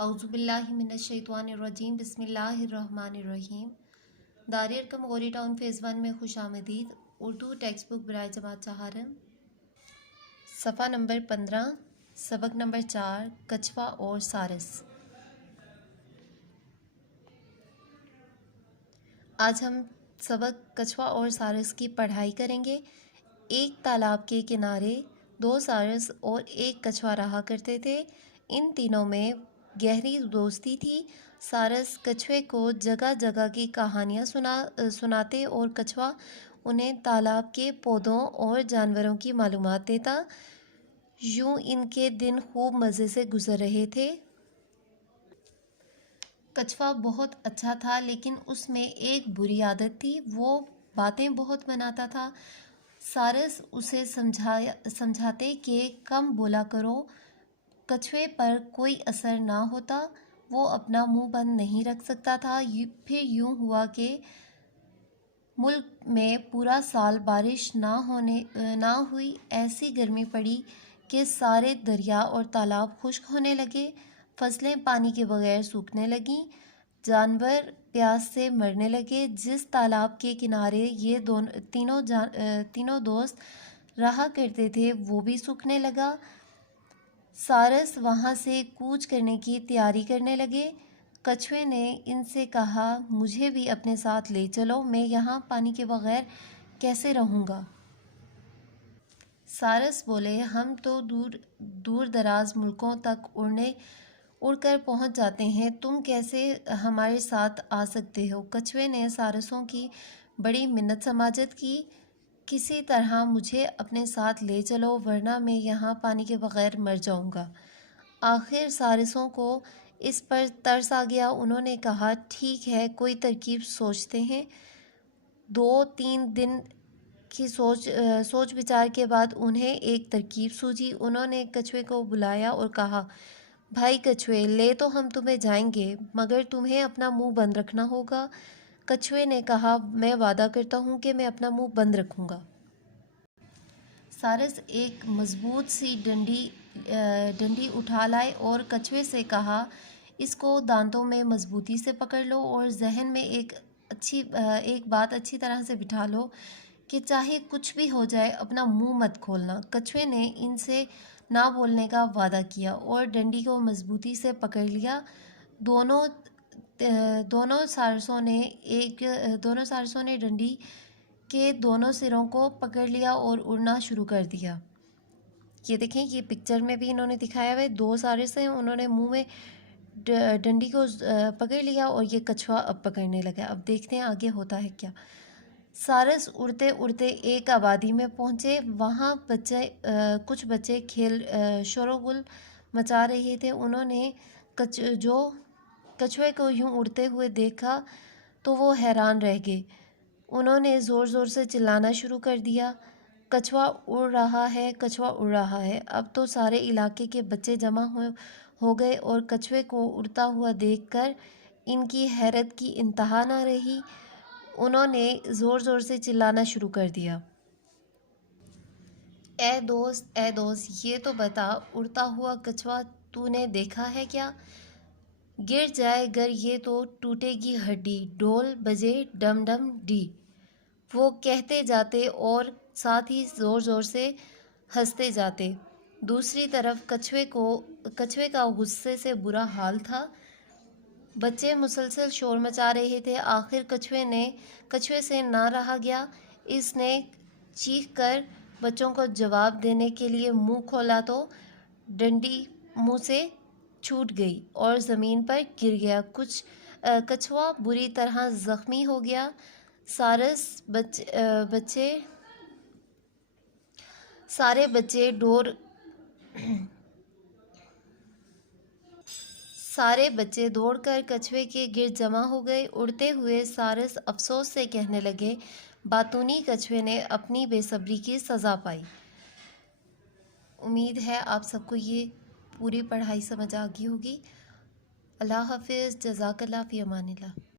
اعوذ باللہ من الشیطان الرجیم بسم اللہ الرحمن الرحیم۔ دار ارقم غوری ٹاؤن فیز 1 میں خوش آمدید۔ اردو ٹیکسٹ بک برائے جماعت چہارم، صفحہ نمبر 15، سبق نمبر 4، کچھوا اور سارس۔ آج ہم سبق کچھوا اور سارس کی پڑھائی کریں گے۔ ایک تالاب کے کنارے 2 سارس اور ایک کچھوا رہا کرتے تھے۔ ان تینوں میں گہری دوستی تھی۔ سارس کچھوے کو جگہ جگہ کی کہانیاں سناتے اور کچھوا انہیں تالاب کے پودوں اور جانوروں کی معلومات دیتا۔ یوں ان کے دن خوب مزے سے گزر رہے تھے۔ کچھوا بہت اچھا تھا، لیکن اس میں ایک بری عادت تھی، وہ باتیں بہت بناتا تھا۔ سارس اسے سمجھاتے کہ کم بولا کرو۔ کچھوے پر کوئی اثر نہ ہوتا، وہ اپنا منہ بند نہیں رکھ سکتا تھا۔ پھر یوں ہوا کہ ملک میں پورا سال بارش نہ ہوئی۔ ایسی گرمی پڑی کہ سارے دریا اور تالاب خشک ہونے لگے، فصلیں پانی کے بغیر سوکھنے لگیں، جانور پیاس سے مرنے لگے۔ جس تالاب کے کنارے یہ تینوں دوست رہا کرتے تھے وہ بھی سوکھنے لگا۔ سارس وہاں سے کوچ کرنے کی تیاری کرنے لگے۔ کچھوے نے ان سے کہا، مجھے بھی اپنے ساتھ لے چلو، میں یہاں پانی کے بغیر کیسے رہوں گا؟ سارس بولے، ہم تو دور دراز ملکوں تک اڑ کر پہنچ جاتے ہیں، تم کیسے ہمارے ساتھ آ سکتے ہو؟ کچھوے نے سارسوں کی بڑی منت سماجت کی، کسی طرح مجھے اپنے ساتھ لے چلو، ورنہ میں یہاں پانی کے بغیر مر جاؤں گا۔ آخر سارسوں کو اس پر ترس آ گیا۔ انہوں نے کہا، ٹھیک ہے، کوئی ترکیب سوچتے ہیں۔ 2-3 دن کی سوچ بچار کے بعد انہیں ایک ترکیب سوجھی۔ انہوں نے کچھوے کو بلایا اور کہا، بھائی کچھوے، لے تو ہم تمہیں جائیں گے، مگر تمہیں اپنا منہ بند رکھنا ہوگا۔ کچھوے نے کہا، میں وعدہ کرتا ہوں کہ میں اپنا منہ بند رکھوں گا۔ سارس ایک مضبوط سی ڈنڈی اٹھا لائے اور کچھوے سے کہا، اس کو دانتوں میں مضبوطی سے پکڑ لو اور ذہن میں ایک بات اچھی طرح سے بٹھا لو کہ چاہے کچھ بھی ہو جائے اپنا منہ مت کھولنا۔ کچھوے نے ان سے نہ بولنے کا وعدہ کیا اور ڈنڈی کو مضبوطی سے پکڑ لیا۔ دونوں سارسوں نے ڈنڈی کے دونوں سروں کو پکڑ لیا اور اڑنا شروع کر دیا۔ یہ دیکھیں، یہ پکچر میں بھی انہوں نے دکھایا ہوا ہے، 2 سارس ہیں، انہوں نے منہ میں ڈنڈی کو پکڑ لیا اور یہ کچھوا اب پکڑنے لگا۔ اب دیکھتے ہیں آگے ہوتا ہے کیا۔ سارس اڑتے اڑتے ایک آبادی میں پہنچے۔ وہاں کچھ بچے شور و غل مچا رہے تھے۔ انہوں نے کچھوے کو یوں اڑتے ہوئے دیکھا تو وہ حیران رہ گئے۔ انہوں نے زور زور سے چلانا شروع کر دیا، کچھوا اڑ رہا ہے، کچھوا اڑ رہا ہے۔ اب تو سارے علاقے کے بچے جمع ہو گئے اور کچھوے کو اڑتا ہوا دیکھ کر ان کی حیرت کی انتہا نہ رہی۔ انہوں نے زور زور سے چلانا شروع کر دیا، اے دوست، یہ تو بتا، اڑتا ہوا کچھوا تو نے دیکھا ہے کیا؟ گر جائے گر یہ تو ٹوٹے گی ہڈی، ڈھول بجے ڈم ڈم ڈی۔ وہ کہتے جاتے اور ساتھ ہی زور زور سے ہنستے جاتے۔ دوسری طرف کچھوے کا غصے سے برا حال تھا۔ بچے مسلسل شور مچا رہے تھے۔ آخر کچھوے سے نہ رہا گیا، اس نے چیخ کر بچوں کو جواب دینے کے لیے منہ کھولا تو ڈنڈی منہ سے چھوٹ گئی اور زمین پر گر گیا۔ کچھوا بری طرح زخمی ہو گیا۔ سارے بچے دوڑ کر کچھوے کے گرد جمع ہو گئے۔ اڑتے ہوئے سارس افسوس سے کہنے لگے، باتونی کچھوے نے اپنی بے صبری کی سزا پائی۔ امید ہے آپ سب کو یہ پوری پڑھائی سمجھ آ گئی ہوگی۔ اللہ حافظ، جزاک اللہ، فی امان اللہ۔